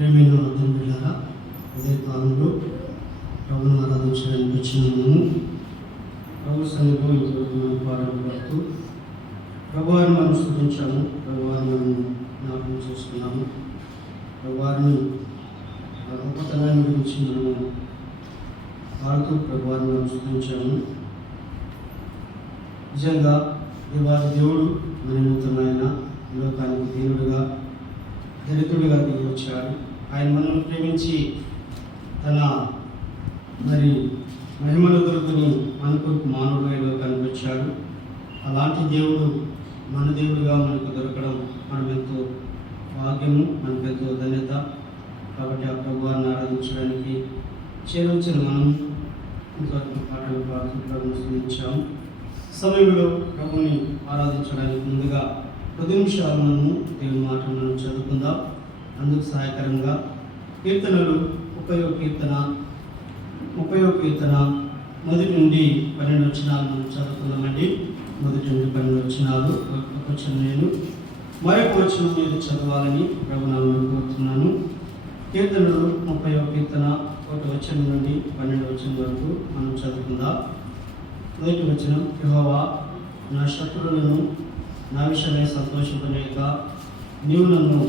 ప్రేమైన తండ్రులారా, అదే కాలంలో ప్రభుని ఆరాధించడానికి వచ్చిన మనము ప్రభు సన్నిధిలో ఈరోజు మనం పాల్గొడుతూ ప్రభువారిని మనం స్తుతించాము, ప్రభువారిని మనం జ్ఞాపకం చేసుకున్నాము. ప్రభువారిని గొప్పతనాన్ని గురించి మనము పాడుతూ ప్రభువారిని మనం స్తుతించాము. నిజంగా దేవుడు మన నిమిత్తమైన లోకానికి దేవుడుగా దళితుడిగా దిగి వచ్చాడు. ఆయన మనల్ని ప్రేమించి తన మహిమను దొరుకుని మన కొరకు మానవుడిగా లోకానికి వచ్చాడు. అలాంటి దేవుడు మన దేవుడుగా మనకు దొరకడం మనమెంతో భాగ్యము, మనకెంతో ధన్యత. కాబట్టి ఆ ప్రభువారిని ఆరాధించడానికి చేరవచ్చిన మనం ఇంతవరకు పాటలు పాడుతూ ప్రభుని స్తుతించాము. సమయంలో ప్రభుని ఆరాధించడానికి ముందుగా 10 నిమిషాలు మనము దేవుని మాట మనం చదువుకుందాం. అందుకు సహాయకరంగా కీర్తనలు 30వ కీర్తన మొదటి నుండి 12 వచనాలు మనం చదువుకుందామండి. మొదటి నుండి 12 వచనాలు ఒక వచనం నేను మరొక వచనం మీరు చదవాలని ప్రభునామములో కోరుతున్నాను. కీర్తనలు 30వ కీర్తన 1వ వచనం నుండి 12వ వచనం వరకు మనం చదువుకుందాం. మొదటి వచనం: యెహోవా, నా శత్రువులను నా విషయమై సంతోషపడలేక నీవు నన్ను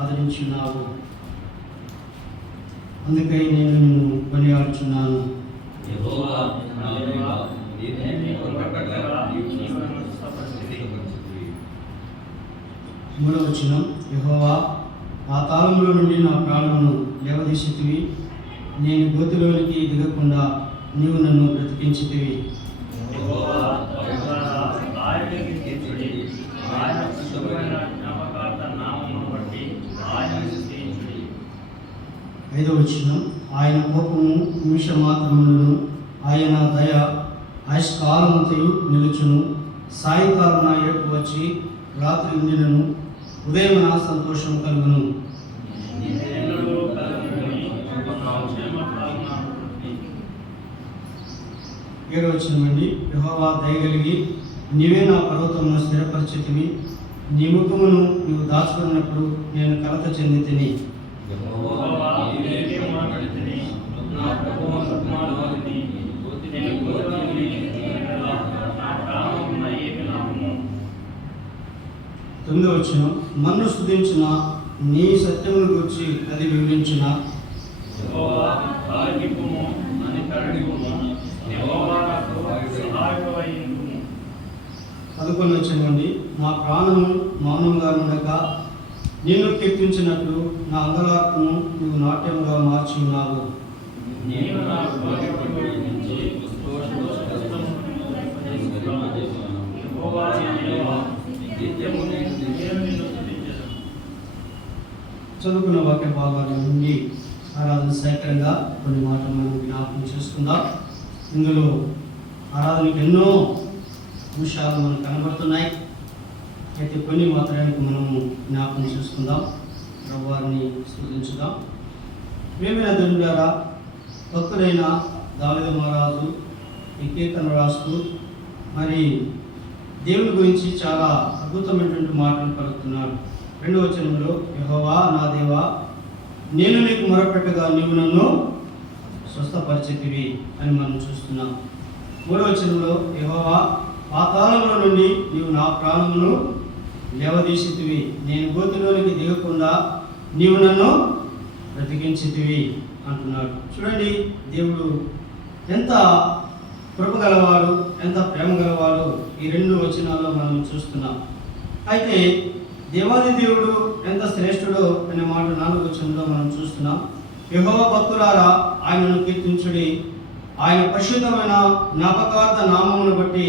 ఆదరించున్నావు, అందుకై నేను నిన్ను కొనియాడుచున్నాను. మూడవ వచనం: యెహోవా, ఆ తాళములో నుండి నా ప్రాణమును లేవదీసితివి, నేను గోతిలోనికి దిగకుండా నీవు నన్ను బ్రతికించితివి. 5వ వచనం: ఆయన కోపము నిమిషం మాత్రములను, ఆయన దయ ఆయుష్కాలమంతయు నిలుచును. సాయంకాలం నా ఏడుపు వచ్చి రాత్రి ఉండినను, ఉదయం నా సంతోషం కలుగును. 7వ వచనం అండి: యెహోవా దయగలిగి నీవే నా పర్వతమును స్థిరపరిచితివి, నీ ముఖమును నీవు దాచుకున్నప్పుడు నేను కలత చెందితిని. తొమ్మిదవ వచనం: మన్ను స్తుతించిన నీ సత్యమును గురించి అది వివరించిన. 11వ వచనం అండి: నా ప్రాణము మౌనంగా ఉండక నిన్ను కీర్తించినట్లు నా అంగలార్పును నువ్వు నాట్యముగా మార్చి ఉన్నావు. 12వ వాక్య భాగాల నుండి ఆరాధన సేకరంగా కొన్ని మాటలు మనం జ్ఞాపకం చేసుకుందాం. ఇందులో ఆరాధనకు ఎన్నో అంశాలు మనకు కనబడుతున్నాయి. అయితే కొన్ని మాత్రానికి మనము జ్ఞాపకం చేసుకుందాం, ప్రభువారిని స్తుతించుదాం. ప్రియమైన తండ్రులారా, భక్తుడైన దావీదు మహారాజు ఈ కీర్తన రాస్తూ దేవుని గురించి చాలా అద్భుతమైనటువంటి మాటలు పలుకుతున్నాడు. 2వ వచనంలో: యెహోవా, నా దేవా, నేను నీకు మొరపెట్టగా నీవు నన్ను స్వస్థపరిచితివి అని మనం చూస్తున్నాం. 3వ వచనంలో: యెహోవా, పాతాళముల నుండి నీవు నా ప్రాణమును లేవదీసితివి, నేను గోతిలోనికి దిగకుండా నీవు నన్ను బ్రతికించితివి అంటున్నాడు. చూడండి, దేవుడు ఎంత కృప గలవాడు, ఎంత ప్రేమ గలవాడు ఈ 2 వచనాల్లో మనం చూస్తున్నాం. అయితే దేవాది దేవుడు ఎంత శ్రేష్ఠుడో అనే మాట 4వ వచనంలో మనం చూస్తున్నాం. యెహోవా భక్తులారా, ఆయనను కీర్తించుడి, ఆయన పరిశుద్ధమైన జ్ఞాపకార్థ నామమును బట్టి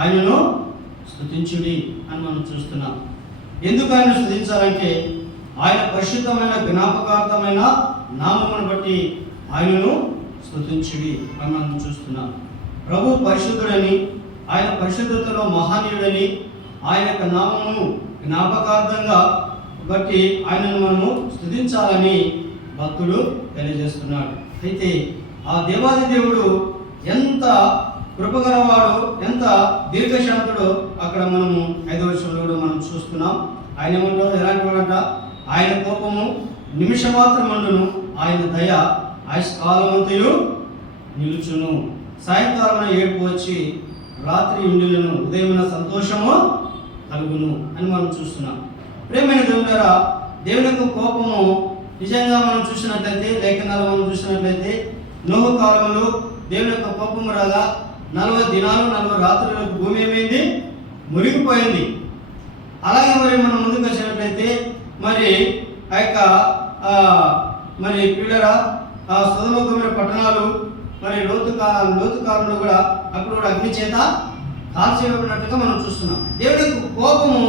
ఆయనను స్తుతించుడి అని మనం చూస్తున్నాం. ఎందుకు ఆయన స్తుతించాలంటే ఆయన పరిశుద్ధమైన జ్ఞాపకార్థమైన నామమును బట్టి ఆయనను స్తుతించుడి అని మనం చూస్తున్నాం. ప్రభు పరిశుద్ధుడని, ఆయన పరిశుద్ధతలో మహానీయుడని, ఆయన యొక్క నామమును జ్ఞాపకార్థంగా బట్టి ఆయనను మనము స్తుతించాలని భక్తుడు తెలియజేస్తున్నాడు. అయితే ఆ దేవాది దేవుడు ఎంత కృపగలవాడు, ఎంత దీర్ఘశాంతుడో అక్కడ మనము 5వ వచనంలో కూడా మనం చూస్తున్నాం. ఆయన ఏమంటారు? ఎలాంటి వాడంట? ఆయన కోపము నిమిషమాత్రమండును, ఆయన దయ ఆయుష్కాలమంతయు నిలుచును. సాయంకాలం ఏడుపు వచ్చి రాత్రి ఉండులను, ఉదయమైన సంతోషము కలుగును అని మనం చూస్తున్నాం. ప్రేమైన దేవులారా, దేవుని యొక్క కోపము నిజంగా మనం చూసినట్లయితే, లేఖనాలు మనం చూసినట్లయితే, నోహు కాలంలో దేవుని యొక్క కోపము రాగా 40 దినాలు 40 రాత్రులకు భూమి ఏమైంది? మునిగిపోయింది. అలాగే మరి మనం ముందుకు వచ్చినట్లయితే మరి ఆ యొక్క మరి పిల్లరా సొదొమ గొమొర్రా పట్టణాలు మరి లోతు కాలంలో కూడా అప్పుడు కూడా అగ్ని చేత కాల్చివేయబడినట్టుగా మనం చూస్తున్నాం. దేవుని యొక్క కోపము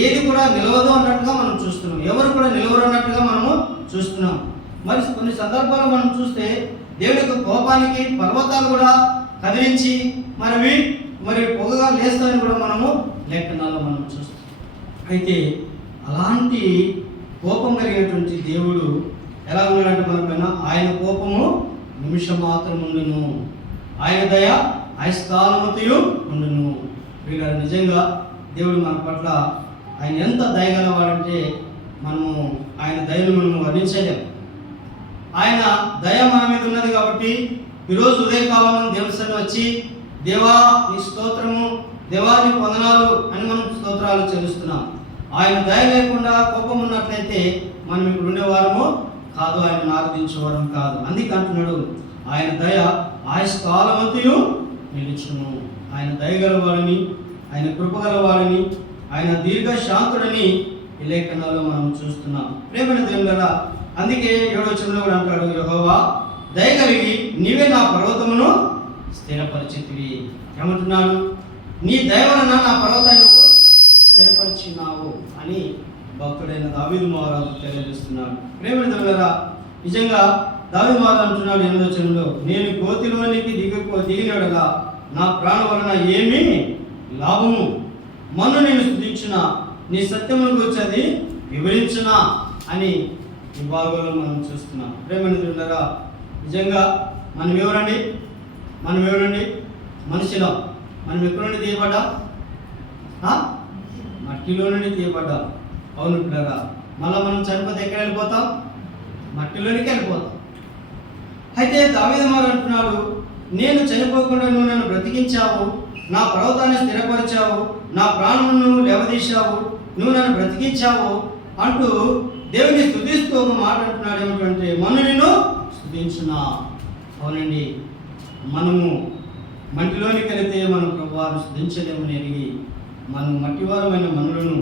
ఏది కూడా నిలవదు అన్నట్టుగా మనం చూస్తున్నాం. ఎవరు కూడా నిలవరు అన్నట్టుగా మనము చూస్తున్నాం. మరి కొన్ని సందర్భాల్లో మనం చూస్తే దేవుని యొక్క కోపానికి పర్వతాలు కూడా కదిలించి మరి పొగగా లేస్తాయని కూడా మనము లేఖనాల్లో మనం చూస్తాం. అయితే అలాంటి కోపం కలిగినటువంటి దేవుడు ఎలా ఉన్నాడంటే మన పైన, ఆయన కోపము నిమిషం మాత్రం ఉండును, ఆయన దయ ఆయుష్కాలమంతయు ఉండును. వీళ్ళ నిజంగా దేవుడు మన పట్ల ఆయన ఎంత దయగలవాడంటే మనము ఆయన దయను మనము వర్ణించలేము. ఆయన దయ మన మీద ఉన్నది కాబట్టి ఈరోజు ఉదయకాలం దేవస్థానం వచ్చి దేవా నీ స్తోత్రము, దేవా నీ వందనాలు అని మనం స్తోత్రాలు చెల్లిస్తున్నాం. ఆయన దయ లేకుండా కోపం ఉన్నట్లయితే మనం ఇప్పుడు ఉండేవారము కాదు, ఆయన ఆరాధించేవారం కాదు. అందుకే అంటున్నాడు, ఆయన దయ ఆయుష్కాలమంతయు నిలుచును. ఆయన దయగలవాడని, ఆయన కృపగలవాడని, ఆయన దీర్ఘశాంతుడని ఈ లేఖనాల్లో మనం చూస్తున్నాం. ప్రేమైన దేవులారా, అందుకే 7వ వచనంలో కూడా అంటాడు, యెహోవా దయగలిగి నీవే నా పర్వతమును స్థిరపరిచితివి. ఏమంటున్నాడు? నీ దయ వలన నా పర్వతాన్ని నువ్వు స్థిరపరిచినావు అని భక్తుడైన దావీదు మహారాజు తెలియజేస్తున్నాడు. ప్రేమైన దేవులారా, నిజంగా దావీదు మహారాజు అంటున్నాడు 8వ వచనంలో, నేను గోతిలోనికి దిగినడలా నా ప్రాణం వలన ఏమీ లాభము, మన్ను నేను స్తుతించిన, నీ సత్యమును గురించి అది వివరించిన అని ఈ భాగంలో మనం చూస్తున్నాం. ప్రేమైన దేవులారా, నిజంగా మనం ఎవరండి? మనిషిలో మనం ఎక్కడి నుండి తీయబడ్డాం? మట్టిలో నుండి తీయబడ్డాం. అవును పిల్లరా, మళ్ళీ మనం చనిపోతే ఎక్కడ వెళ్ళిపోతాం? మట్టిలోనికి వెళ్ళిపోతాం. అయితే దావీదు మహారాజు అంటున్నాడు, నేను చనిపోకుండా నువ్వు నన్ను బ్రతికించావు, నా పర్వతాన్ని స్థిరపరిచావు, నా ప్రాణమును లేవదీశావు, నువ్వు నన్ను బ్రతికించావు అంటూ దేవుని స్తుతిస్తూ ఒక మాట అంటున్నాడు. ఏమిటంటే మన్ను నిన్ను స్తుతించునా. అవునండి, మనము మట్టిలోనికి వెళితే మనం ప్రభువారు స్తుతించలేమని ఎరిగి మనం మట్టివారమైన మనులను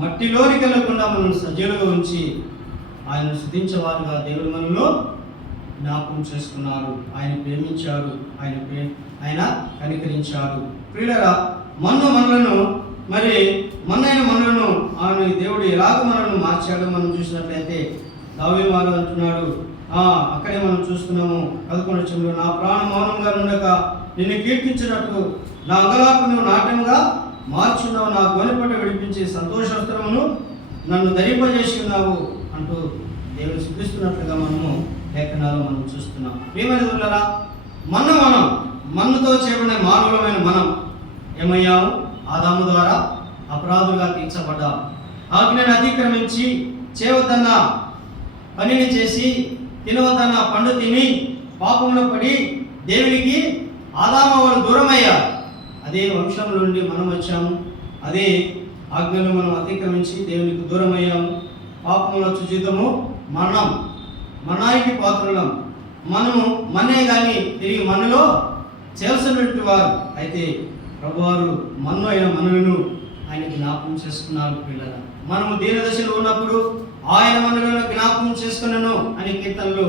మట్టిలోనికి వెళ్ళకుండా మనల్ని సజీవులుగా ఉంచి ఆయన స్తుతించేవారుగా దేవుడు మనలో జ్ఞాపకం చేసుకున్నారు. ఆయన ప్రేమించాడు, ఆయన కనికరించాడు. ప్రియులారా, మన్నులను ఆయన దేవుడు ఎలాగ మనల్ని మార్చాడో మనం చూసినట్లయితే దావీదు మహారాజు అంటున్నాడు, అక్కడే మనం చూస్తున్నాము 11వ వచనంలో, నా ప్రాణం మౌనంగా ఉండక నిన్ను కీర్తించినట్టు నా అంగలాపు నువ్వు నాట్యంగా మార్చున్నావు, నా గోనెపట్ట విడిపించి సంతోషవస్త్రమును నన్ను ధరింపజేసి ఉన్నావు అంటూ దేవుడు స్తుతిస్తున్నట్లుగా మనము లేఖనాల్లో మనం చూస్తున్నాం. ప్రియమైన దేవులారా, మన్నుతో చేయబడిన మానవులమైన మనం ఏమయ్యాము? ఆదాము ద్వారా అపరాధులుగా తీర్చబడ్డాము. ఆజ్ఞను అతిక్రమించి చేయవద్దన్న పనిని చేసి తినవద్దన్న పండు తిని పాపంలో పడి దేవునికి ఆదాము వాళ్ళు దూరమయ్యారు. అదే వంశంలో నుండి మనం వచ్చాము. అదే ఆజ్ఞలు మనం అతిక్రమించి దేవునికి దూరమయ్యాము. పాపంలో జీవితము మరణానికి పాత్రులం. మనము మన్నే కానీ తిరిగి మన్నులో చేయాల్సినటువంటి వారు. అయితే ప్రభువారు మన్ను అయిన మనులను ఆయన జ్ఞాపకం చేసుకున్నారు. పిల్లల, మనము దీనదశలో ఉన్నప్పుడు ఆయన మనలను జ్ఞాపకం చేసుకున్నాను అని కీర్తనలు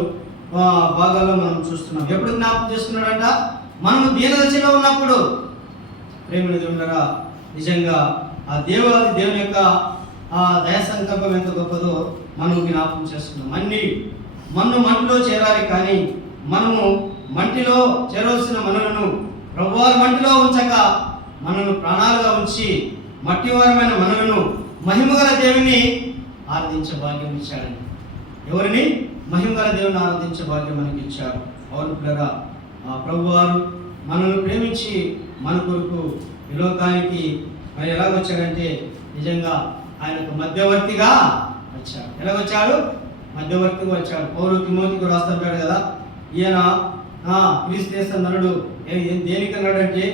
భాగాల్లో మనం చూస్తున్నాం. ఎప్పుడు జ్ఞాపకం చేసుకున్నాడంట? మనము దీనదశలో ఉన్నప్పుడు. ప్రేమైన దేవులారా, నిజంగా ఆ దేవుని యొక్క ఆ దయ సంకల్పం ఎంత గొప్పదో మనం జ్ఞాపకం చేసుకున్నాం. మట్టిలో చేరాలి, కానీ మనము మట్టిలో చేరవలసిన మనలను ప్రభువారు మట్టిలో ఉంచక మనను ప్రాణాలుగా ఉంచి మట్టివారమైన మనలను మహిమగల దేవుని ఆరాధించే భాగ్యం ఇచ్చాడని. ఎవరిని? మహిమగల దేవుని ఆరాధించే భాగ్యం మనకి ఇచ్చారు. అవును పిల్లరా, ఆ ప్రభువారు మనల్ని ప్రేమించి మన కొరకు ఈ లోకానికి మరి ఎలాగొచ్చాడంటే నిజంగా ఆయనకు మధ్యవర్తిగా వచ్చాడు. ఎలా వచ్చాడు? మధ్యవర్తిగా వచ్చాడు. పౌలు తిమోతికి రాస్తుంటాడు కదా, ఈయన క్రీస్తు నరుడు దేనికి అన్నాడంటే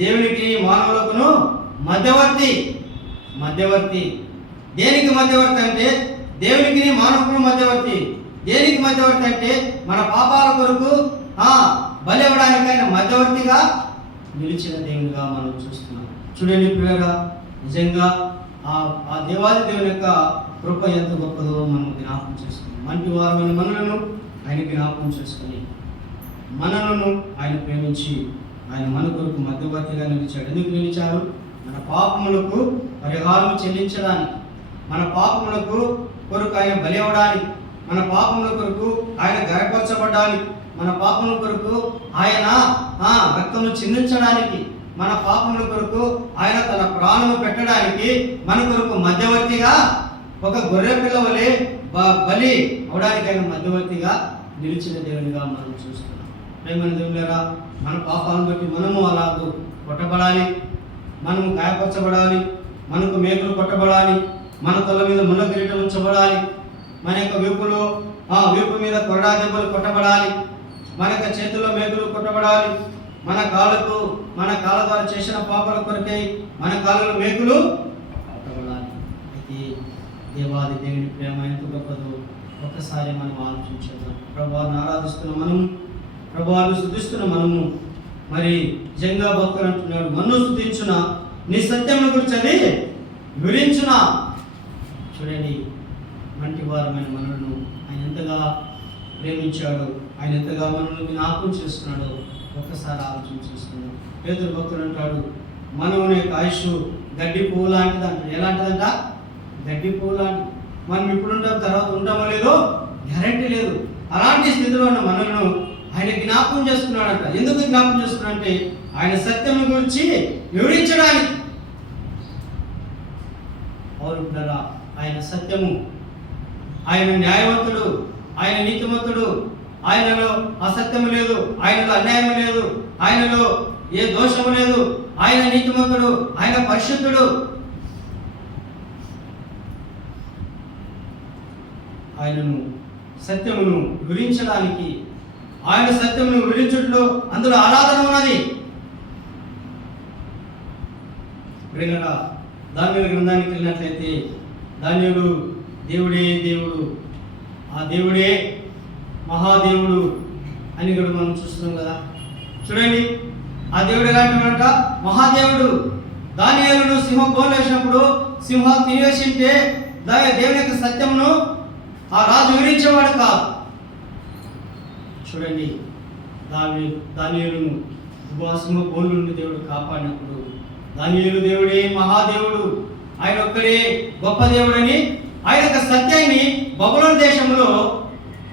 దేవునికి మానవులకును మధ్యవర్తి. దేనికి మధ్యవర్తి అంటే దేవునికి మానవులకు మధ్యవర్తి. దేనికి మధ్యవర్తి అంటే మన పాపాల కొరకు బలి ఇవ్వడానికి ఆయన మధ్యవర్తిగా నిలిచిన దేవునిగా మనం చూస్తున్నాం. చూడండి ప్రియులారా, నిజంగా ఆ దేవాది దేవుని యొక్క కృప ఎంత గొప్పదో మనం జ్ఞాపకం చేసుకుని, మంటి వారమైన మనలను ఆయన జ్ఞాపకం చేసుకుని, మనలను ఆయన ప్రేమించి ఆయన మన కొరకు మధ్యవర్తిగా నిలిచాడు. ఎందుకు నిలిచారు? మన పాపములకు పరిహారం చెల్లించడానికి, మన పాపములకు కొరకు ఆయన బలి అవ్వడానికి, మన పాపముల కొరకు ఆయన గాయపరచబడ్డానికి, మన పాపముల కొరకు ఆయన రక్తము చిందించడానికి, మన పాపముల కొరకు ఆయన తన ప్రాణము పెట్టడానికి మన కొరకు మధ్యవర్తిగా ఒక గొర్రె పిల్ల వలె బలి అవడానికి ఆయన మధ్యవర్తిగా నిలిచిన దేవునిగా మనం చూస్తున్నాం. ప్రేమ దేవులారా, మన పాపాలను బట్టి మనము అలాగూ కొట్టబడాలి, మనము గాయపరచబడాలి, మనకు మేకులు కొట్టబడాలి, మన తల మీద ముళ్ళ కిరీటం ఉంచబడాలి, మన యొక్క వీపు మీద కొరడా దెబ్బలు కొట్టబడాలి, మన యొక్క చేతుల్లో మేకులు కొట్టబడాలి, మన కాళ్ళ ద్వారా చేసిన పాపాల కొరకై మన కాళ్ళలో మేకులు కొట్టబడాలి. అయితే దేవాది దేవుని ప్రేమ ఎంత గొప్పదో ఒక్కసారి మనం ఆలోచించేద్దాం. ప్రభువుని ఆరాధిస్తున్న మనము, ప్రభువుని స్తుతిస్తున్న మనము, మరి నిజంగా భక్తులు అంటున్నాడు, మన్ను స్తుతించున నీ సత్యముల గురించి అది వివరించునా. చూడండి, మంటి వారమైన మనలను ఆయన ఎంతగా ప్రేమించాడు, ఆయన ఎంతగా మనల్ని జ్ఞాపకం చేస్తున్నాడో ఒక్కసారి ఆలోచన చేసుకుందాం. పేతురు భక్తుడు అంటాడు, మనవుని యొక్క ఆయుష్ గడ్డి పువ్వు లాంటిది అంటాడు. ఎలాంటిదంట? గడ్డి పువ్వు లాంటిది. మనం ఇప్పుడు ఉంటాం, తర్వాత ఉంటామో లేదో గ్యారంటీ లేదు. అలాంటి స్థితిలో ఉన్న మనల్ని ఆయన జ్ఞాపకం చేసుకున్నాడంట. ఎందుకు జ్ఞాపకం చేసుకున్నాడంటే ఆయన సత్యం గురించి వివరించడానికి. పౌరులారా, ఆయన సత్యము, ఆయన న్యాయవంతుడు, ఆయన నీతిమంతుడు, ఆయనలో అసత్యము లేదు, ఆయనలో అన్యాయం లేదు, ఆయనలో ఏ దోషము లేదు, ఆయన నీతిమంతుడు, ఆయన పరిశుద్ధుడు. ఆయనను సత్యమును వివరించడానికి, ఆయన సత్యమును వివరించుటలో అందులో ఆరాధన ఉన్నది. ప్రియులారా, దానియేలు గ్రంథానికి వెళ్ళినట్లయితే దానియేలు దేవుడే దేవుడు, ఆ దేవుడే మహాదేవుడు అని కూడా మనం చూస్తున్నాం కదా. చూడండి, ఆ దేవుడు ఎలాంటి మహాదేవుడు. దానియేలును సింహం బోన్లో వేసినప్పుడు సింహాలు తినేసింటే దేవుని యొక్క సత్యమును ఆ రాజు వివరించేవాడు కాదు. చూడండి, దానియేలును సింహ బోన్ల నుండి దేవుడు కాపాడినప్పుడు దానియేలు దేవుడే మహాదేవుడు, ఆయన ఒక్కడే గొప్ప దేవుడని ఆయన యొక్క సత్యాన్ని బబులోను దేశంలో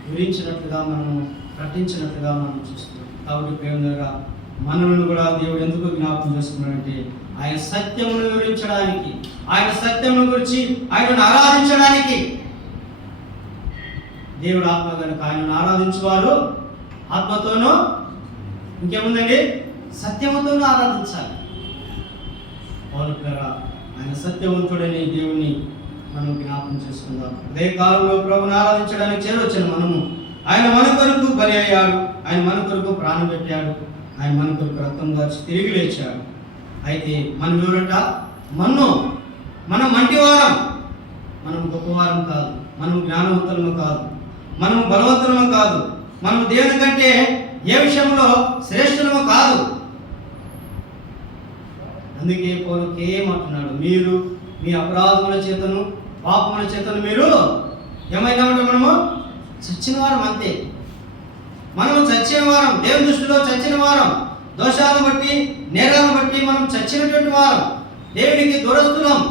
వివరించినట్లుగా మనము ప్రకటించినట్లుగా మనం చూస్తున్నాం. కాబట్టి ప్రేమగా మనల్ని కూడా దేవుడు ఎందుకు జ్ఞాపకం చేసుకున్నాడంటే ఆయన సత్యమును వివరించడానికి, ఆయన సత్యమును గురించి ఆయనను ఆరాధించడానికి. దేవుడు ఆత్మ కనుక ఆయనను ఆరాధించేవారు ఆత్మతోనూ ఇంకేముందండి సత్యముతోనూ ఆరాధించాలి. పౌరులారా, ఆయన సత్యవంతుడని దేవుని మనం జ్ఞాపకం చేసుకుందాం. అదే కాలంలో ప్రభుని ఆరాధించడానికి చేరొచ్చిన మనము, ఆయన మన కొరకు బలి అయ్యాడు, ఆయన మన కొరకు ప్రాణం పెట్టాడు, ఆయన మన కొరకు రక్తం దాచి తిరిగి లేచాడు. అయితే మనం ఎవరంట? మనం మంటివారం, మనం గొప్పవారం కాదు, మనం జ్ఞానవంతులము కాదు, మనం బలవంతులము కాదు, మనం దేవుని కంటే ఏ విషయంలో శ్రేష్ఠులము కాదు. అందుకే పౌలు ఏమంటున్నాడు, మీరు మీ అపరాధముల చేతను పాపముల చేతను మీరు ఏమైనా ఉంటే మనము చచ్చిన వారం. అంతే, మనము చచ్చిన వారం, దేవుని దృష్టిలో చచ్చిన వారం. దోషాలను బట్టి నేరాలను బట్టి మనం చచ్చినటువంటి వారం, దేవునికి దూరస్తులం.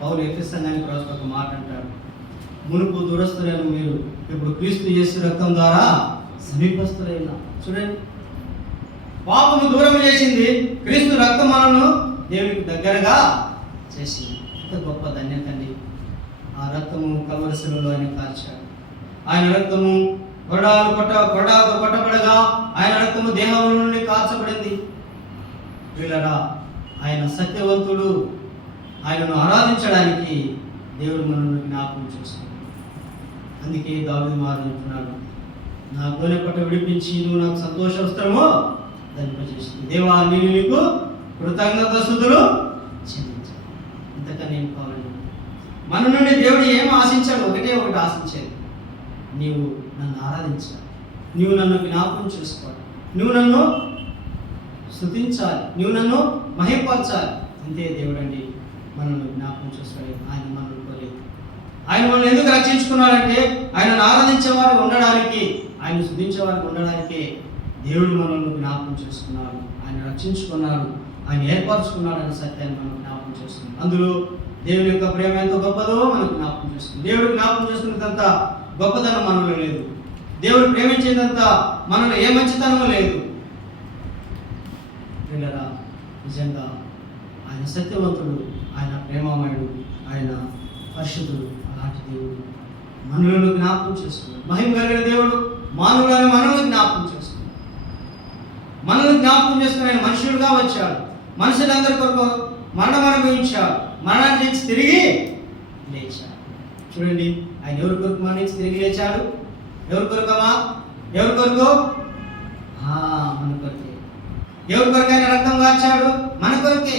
పౌలు ఎఫెసు సంఘానికి రాసిన ఒక మాట అంటాడు, మునుపు దూరస్తులైన మీరు ఇప్పుడు క్రీస్తు యేసు రక్తం ద్వారా సమీపస్తులైన. చూడండి, పాపము దూరం చేసింది క్రీస్తు రక్తం మనను దేవునికి దగ్గరగా చేసింది. ఎంత గొప్ప ధన్యత అండి. ఆ రక్తము కల్వరి శిలువలో ఆయన కార్చాడు. ఆయన రక్తము కొరడాలతో కొట్టబడగా ఆయన రక్తము దేహం నుండి కార్చబడింది. వీళ్ళరా, ఆయన సత్యవంతుడు, ఆయనను ఆరాధించడానికి దేవుడు మనల్ని జ్ఞాపకం చేసుకున్నాడు. అందుకే దావీదు మహారాజు అంటున్నాడు, నా గోనె పట్ట విడిపించి నువ్వు నాకు సంతోష వస్త్రము ధరింపజేసింది. దేవా నేను నీకు కృతజ్ఞతాస్తుతులు చెల్లించాలి. ఇంతకన్నా ఏం కావాలండి? మన నుండి దేవుడు ఏం ఆశించాడు? ఒకటే ఒకటి ఆశించేది, నీవు నన్ను ఆరాధించాలి, నీవు నన్ను జ్ఞాపకం చేసుకోవాలి, నువ్వు నన్ను స్తుతించాలి, నువ్వు నన్ను మహిమపరచాలి. అంతే దేవుడు అండి మనల్ని జ్ఞాపకం చేసుకోవాలి. ఆయన మనల్ని కోలేదు. ఆయన మనల్ని ఎందుకు రక్షించుకున్నాడంటే ఆయనను ఆరాధించేవారు ఉండడానికి, ఆయన స్తుతించేవారు ఉండడానికి దేవుడు మనల్ని జ్ఞాపకం చేసుకున్నాడు, ఆయన రక్షించుకున్నాడు, ఆయన ఏర్పరచుకున్నాడు అనే సత్యాన్ని మనం జ్ఞాపకం చేస్తున్నాం. అందులో దేవుని యొక్క ప్రేమ ఎంత గొప్పదో మనకు జ్ఞాపకం చేస్తుంది. దేవుడు జ్ఞాపకం చేసుకునేంత గొప్పతనం మనలో లేదు. దేవుడు ప్రేమించేంత మనలో ఏ మంచితనము లేదు. పిల్లరా, నిజంగా ఆయన సత్యవంతుడు, ఆయన ప్రేమమయుడు, ఆయన పరిశుద్ధుడు. అలాంటి దేవుడు మనలను జ్ఞాపకం చేసుకున్నాడు. మహిమ కలిగిన దేవుడు మానవులను మనల్ని జ్ఞాపకం చేసుకున్నాడు. మనల్ని జ్ఞాపకం చేసుకుని ఆయన మనుషుడుగా వచ్చాడు. మనుషులందరి కొరకు మరణం అనుభవించాడు. మరణాన్ని నుంచి తిరిగి లేచాడు. చూడండి, ఆయన ఎవరి కొరకు మరణించి తిరిగి లేచాడు? ఎవరి కొరకమా? ఎవరి కొరకు? మన కొరకే. ఎవరి కొరకు ఆయన రక్తం కార్చాడు? మన కొరకే.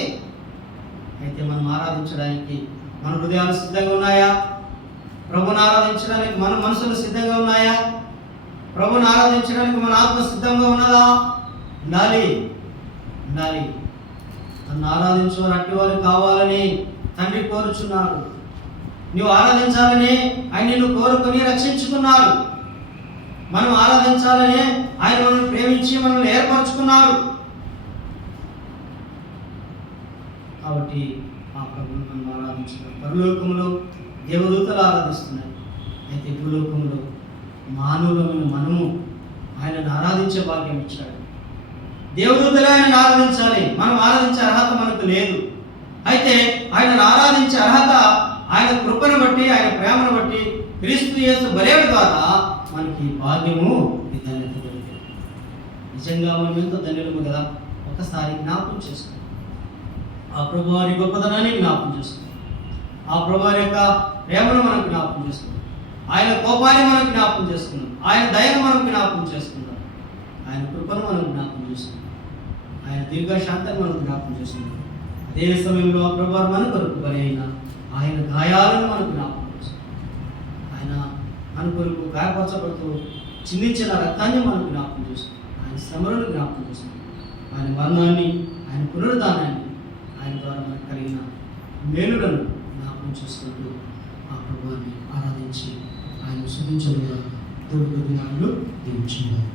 అయితే మనం ఆరాధించడానికి మన హృదయాలు సిద్ధంగా ఉన్నాయా? ప్రభుని ఆరాధించడానికి మన మనసులు సిద్ధంగా ఉన్నాయా? ప్రభుని ఆరాధించడానికి మన ఆత్మ సిద్ధంగా ఉన్నదా? ఉండాలి, ఉండాలి. నన్ను ఆరాధించేవారు అట్టివారు కావాలని తండ్రి కోరుచున్నాడు. నువ్వు ఆరాధించాలని ఆయన నిన్ను కోరుకొని రక్షించుకున్నాడు. మనం ఆరాధించాలని ఆయన మనల్ని ప్రేమించి మనల్ని ఏర్పరచుకున్నాడు. కాబట్టి ఆ ప్రభువును మనం ఆరాధించాలి. పరలోకంలో దేవదూతలు ఆరాధిస్తున్నారు. అయితే భూలోకంలో మానవులమైన మనము ఆయనను ఆరాధించే భాగ్యం ఇచ్చాడు. దేవదూతలే ఆయనను ఆరాధించాలి, మనం ఆరాధించే అర్హత మనకు లేదు. అయితే ఆయనను ఆరాధించే అర్హత ఆయన కృపను బట్టి, ఆయన ప్రేమను బట్టి క్రీస్తు యేసు బలియాడు ద్వారా మనకి భాగ్యము ధన్యత దొరికింది. నిజంగా మనం ఎంతో ధన్యులము కదా. ఒకసారి జ్ఞాపకం చేసుకున్నాం, ఆ ప్రభు వారి గొప్పతనాన్ని జ్ఞాపకం చేసుకున్నాం, ఆ ప్రభు వారి యొక్క ప్రేమను మనం జ్ఞాపకం చేసుకున్నాం, ఆయన కోపాన్ని మనం జ్ఞాపకం చేసుకున్నాం, ఆయన దయను మనం జ్ఞాపకం చేసుకున్నాం, ఆయన కృపను మనం జ్ఞాపకం చేసుకున్నాం, ఆయన దీర్ఘశాంతాన్ని మనం జ్ఞాపకం చేసుకున్నాం. అదే సమయంలో ఆ ప్రభు మన కొరకు బలి అయిన ఆయన గాయాలను మనం జ్ఞాపకం చేసుకున్నాం. ఆయన మన కొరకు గాయపరచబడుతూ చిందించిన రక్తాన్ని మనం జ్ఞాపకం చేసుకున్నాం. ఆయన శ్రమలను జ్ఞాపకం చేసుకున్నాం. ఆయన మరణాన్ని, ఆయన పునరుద్ధానాన్ని, ఆయన ద్వారా మనకు కలిగిన మేలులను జ్ఞాపకం చేసుకుంటూ ఆ ప్రభువాన్ని ఆరాధించి ఆయన శుభించడం ద్వారా దేవుడి దినాలు దీవించున్నారు.